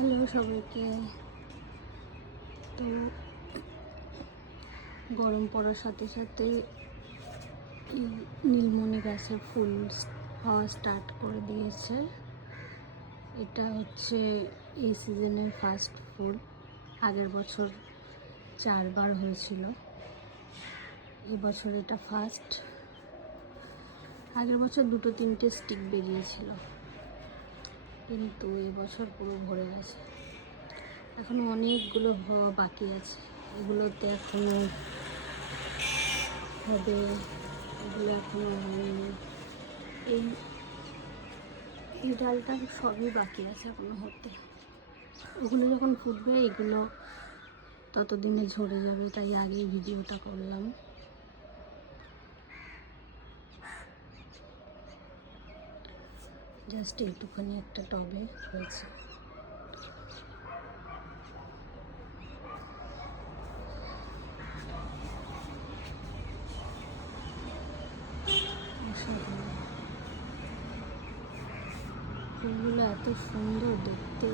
Hello সবাইকে। তো গরম পড়ার সাথে সাথে এই নীলমণি গাছের ফুল হওয়া স্টার্ট করে দিয়েছে। এটা হচ্ছে এই সিজনের ফার্স্ট ফুল। আগের বছর 4বার হয়েছিল, এই বছর এটা ফার্স্ট। আগের বছর 2-3টে স্টিক বেরিয়েছিল, কিন্তু এবছর পুরো ভরে গেছে। এখনো অনেকগুলো হওয়া বাকি আছে, এগুলোতে এখনো হবে, এগুলো এখনো হয়নি। এই ডালটা সবই বাকি আছে এখনো হতে। ওগুলো যখন ফুটবে এগুলো ততদিনে ঝরে যাবে, তাই আগেই ভিডিওটা করলাম। জাস্ট এইটুখানি একটা টবে হয়েছে। ফুলগুলো এত সুন্দর দেখতে।